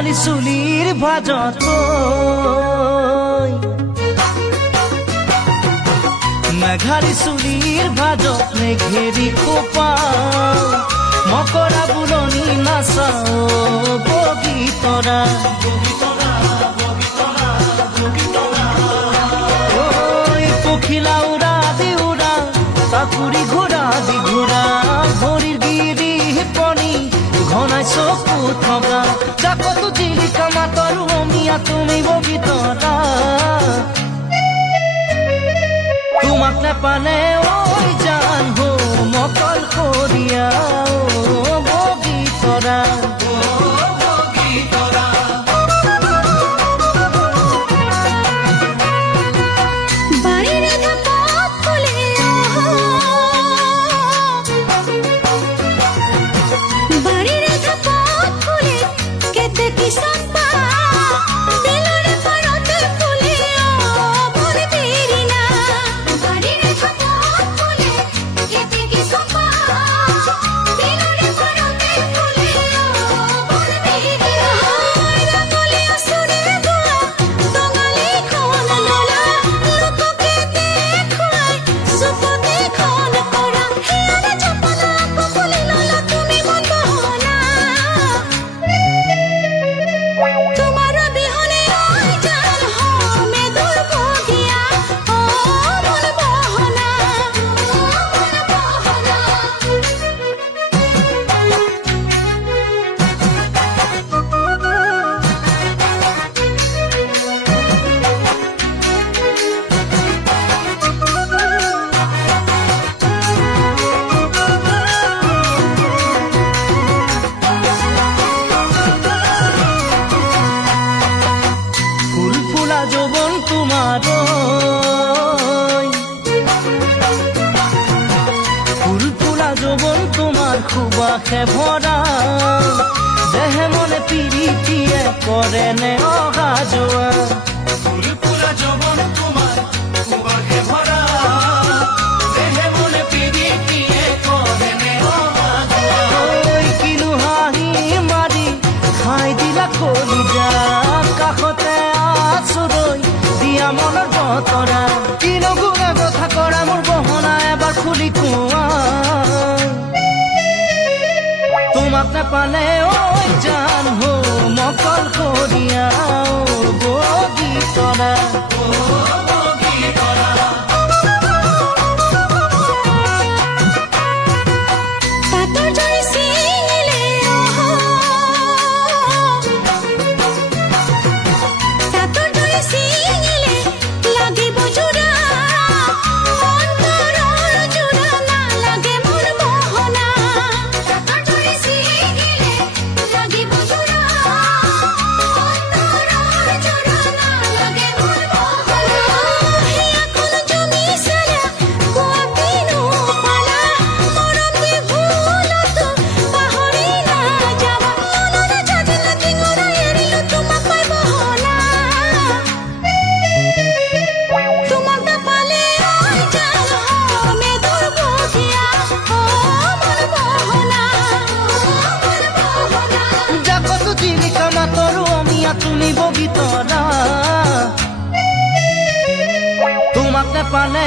মেঘালী চুলিৰ ভাজত মেঘালী চুলিৰ ভাজত মেঘেৰি খোপা মকৰা বুলনি নাচাও বগীতৰা পখিলা উৰা দি উৰা চাকুৰি ঘোৰা দি ঘোৰা ভৰিৰ গিৰি পনি ঘনাই চকু থকা জাকতো জিলিকা মাতৰ অমিয়া তুমি বগীতৰা তোমাক নেপালে ঐ জান হো মকল কৰিয়া বগীতৰা সুবাসে ভৰা দেহে মনে পিৰিতিয়ে কৰে নে অহা যোৱা ফুলফুলা যৌৱন তোমাৰ সুবাসে ভৰা দেহে মনে পিৰিতিয়ে কৰে নে অহা যোৱা কিনো হাঁহি মাৰি খাই দিলা কলিজা কাষতে আছো ৰৈ দিয়া মনৰ বতৰা কিনো গুণে কথা কৰা মোৰ গহনা এবাৰ খুলি কোৱা তোমাক নেপালে ঐ জান হো মকল কৰিয়া বগীতৰা তুমি বগীতৰা তোমাক নেপালে